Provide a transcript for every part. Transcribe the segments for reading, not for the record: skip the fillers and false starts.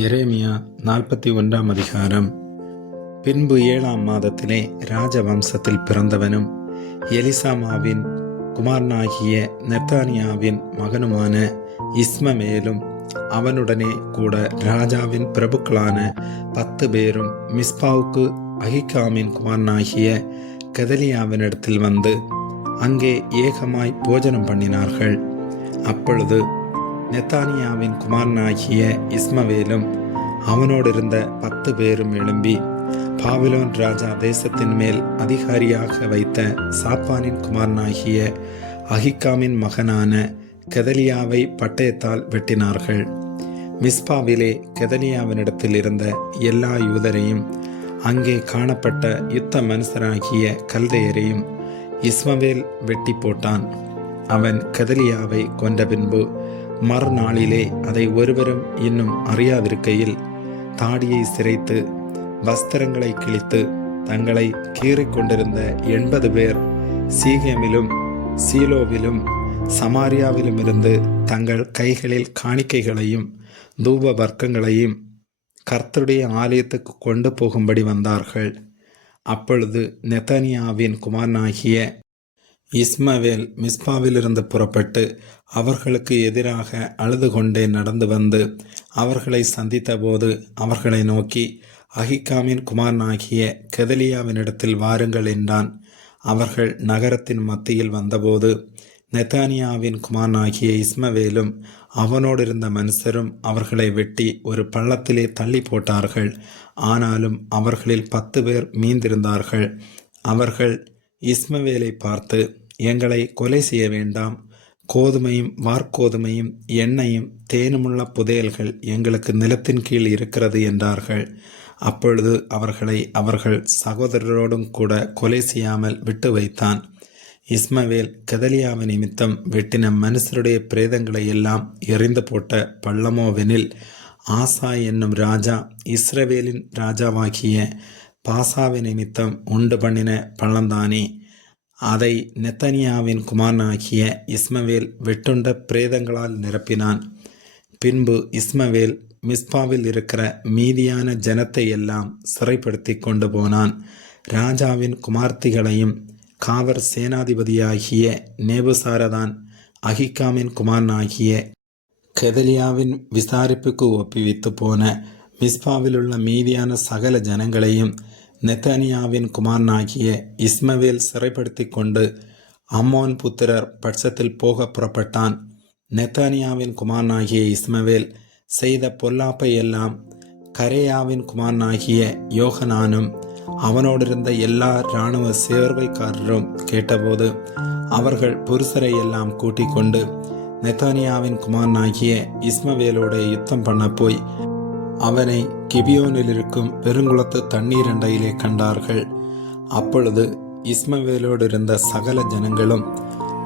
எரேமியா 41 அதிகாரம். பின்பு 7ஆம் மாதத்திலே ராஜவம்சத்தில் பிறந்தவனும் எலிசாமாவின் குமாரனாகிய நெத்தானியாவின் மகனுமான இஸ்மவேலும் அவனுடனே கூட ராஜாவின் பிரபுக்களான 10 பேரும் மிஸ்பாவுக்கு அகிகாமின் குமாரனாகிய கெதலியாவினிடத்தில் வந்து அங்கே ஏகமாய் போஜனம் பண்ணினார்கள். அப்பொழுது நெத்தானியாவின் குமாரனாகிய இஸ்மவேலும் அவனோடு இருந்த 10 பேரும் எழும்பி பாபிலோன் ராஜா தேசத்தின் மேல் அதிகாரியாக வைத்த சாப்பானின் குமாரனாகிய அகிகாமின் மகனான கெதலியாவை பட்டயத்தால் வெட்டினார்கள். மிஸ்பாவிலே கெதலியாவினிடத்தில் இருந்த எல்லா யூதரையும் அங்கே காணப்பட்ட யுத்த மனுஷராகிய கல்தையரையும் இஸ்மவேல் வெட்டி போட்டான். அவன் கெதலியாவை கொன்ற பின்பு மறுநாளிலே அதை ஒருவரும் இன்னும் அறியாதிருக்கையில் தாடியை சிரைத்து வஸ்திரங்களை கிழித்து தங்களை கீறிக்கொண்டிருந்த 80 பேர் சீகேமிலும் சீலோவிலும் சமாரியாவிலும் இருந்து தங்கள் கைகளில் காணிக்கைகளையும் தூப வர்க்கங்களையும் கர்த்தருடைய ஆலயத்துக்கு கொண்டு போகும்படி வந்தார்கள். அப்பொழுது நெத்தானியாவின் குமாரனாகிய இஸ்மவேல் மிஸ்பாவிலிருந்து புறப்பட்டு அவர்களுக்கு எதிராக அழுது கொண்டே நடந்து வந்து அவர்களை சந்தித்த போது அவர்களை நோக்கி, அகிகாமின் குமாரனாகிய கெதலியாவினிடத்தில் வாருங்கள் என்றான். அவர்கள் நகரத்தின் மத்தியில் வந்தபோது நெத்தானியாவின் குமாரனாகிய இஸ்மவேலும் அவனோடு இருந்த மனுஷரும் அவர்களை வெட்டி ஒரு பள்ளத்திலே தள்ளி போட்டார்கள். ஆனாலும் அவர்களில் 10 பேர் மீந்திருந்தார்கள். அவர்கள் இஸ்மவேலை பார்த்து, எங்களை கொலை செய்ய வேண்டாம், கோதுமையும் வார்கோதுமையும் எண்ணெயும் தேனுமுள்ள புதையல்கள் எங்களுக்கு நிலத்தின் கீழ் இருக்கிறது என்றார்கள். அப்பொழுது அவர்களை அவர்கள் சகோதரரோடும் கூட கொலை செய்யாமல் விட்டு வைத்தான். இஸ்மவேல் கெதலியாவை நிமித்தம் வெட்டின மனுஷருடைய பிரேதங்களை எல்லாம் எறிந்து போட்ட பள்ளமோவெனில் ஆசா என்னும் ராஜா இஸ்ரவேலின் ராஜாவாகிய பாசாவின் நிமித்தம் உண்டு பண்ணின பள்ளந்தானே. அதை நெத்தனியாவின் குமாரனாகிய இஸ்மவேல் வெட்டுண்ட பிரேதங்களால் நிரப்பினான். பின்பு இஸ்மவேல் மிஸ்பாவில் இருக்கிற மீதியான ஜனத்தை எல்லாம் சிறைப்படுத்தி கொண்டு போனான். ராஜாவின் குமார்த்திகளையும் காவற் சேனாதிபதியாகிய நேபுசாரதான் அகிகாமின் குமாரனாகிய கெதலியாவின் விசாரிப்புக்கு ஒப்புவித்து போன மிஸ்பாவிலுள்ள மீதியான சகல ஜனங்களையும் நெத்தானியாவின் குமாரனாகிய இஸ்மவேல் சிறைப்படுத்தி கொண்டு அம்மோன் புத்திரர் பட்சத்தில் போக புறப்பட்டான். நெத்தானியாவின் குமாரனாகிய இஸ்மவேல் செய்த பொல்லாப்பை எல்லாம் கரேயாவின் குமாரனாகிய யோகனானும் அவனோடிருந்த எல்லா இராணுவ சேர்வைக்காரரும் கேட்டபோது அவர்கள் புருஷரை எல்லாம் கூட்டிக் கொண்டு நெத்தானியாவின் குமாரனாகிய இஸ்மவேலோட யுத்தம் பண்ண போய் அவனை கிபியோனில் இருக்கும் பெருங்குளத்து தண்ணீர் அண்டையிலே கண்டார்கள். அப்பொழுது இஸ்மவேலோடு இருந்த சகல ஜனங்களும்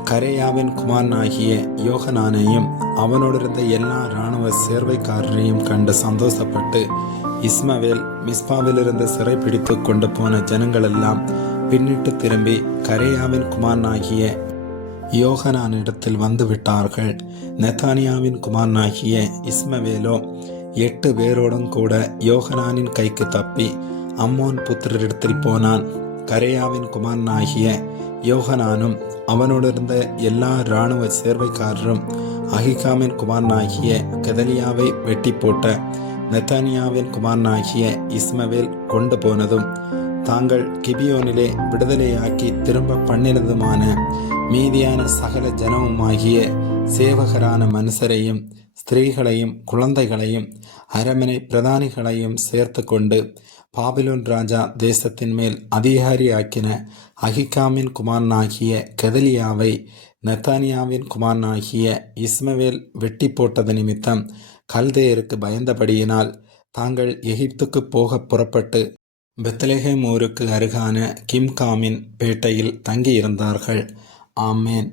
கரேயாவின் குமாரனாகிய யோகனானையும் அவனோடு இருந்த எல்லா இராணுவ சேர்வைக்காரரையும் கண்டு சந்தோஷப்பட்டு, இஸ்மவேல் மிஸ்பாவிலிருந்து சிறை பிடித்து கொண்டு போன ஜனங்களெல்லாம் பின்னிட்டு திரும்பி கரேயாவின் குமாரனாகிய யோகனானிடத்தில் வந்து விட்டார்கள். நெத்தானியாவின் குமாரனாகிய இஸ்மவேலோ 8 பேரோடும் கூட யோகனானின் கைக்கு தப்பி அம்மோன் புத்திரரிடத்தில் போனான். கரேயாவின் குமாரனாகிய யோகனானும் அவனோடு இருந்த எல்லா இராணுவ சேர்வைக்காரரும் அகிகாமின் குமாரனாகிய கெதலியாவை வெட்டி போட்ட நெத்தானியாவின் குமாரனாகிய இஸ்மவேல் கொண்டு போனதும் தாங்கள் கிபியோனிலே விடுதலையாக்கி திரும்ப பண்ணினதுமான மீதியான சகல ஜனமுமாகிய சேவகரான மனுஷரையும் ஸ்திரீகளையும் குழந்தைகளையும் அரமனை பிரதானிகளையும் சேர்த்து கொண்டு பாபிலோன் ராஜா தேசத்தின் மேல் அதிகாரியாக்கின அகிகாமின் குமாரனாகிய கெதலியாவை நெத்தானியாவின் குமாரனாகிய இஸ்மவேல் வெட்டி போட்டது நிமித்தம் கல்தேயருக்கு பயந்தபடியினால் தாங்கள் எகிப்துக்கு போக புறப்பட்டு பெத்லெகேம் ஊருக்கு அருகான கிம்காமின் பேட்டையில் தங்கியிருந்தார்கள். ஆமேன்.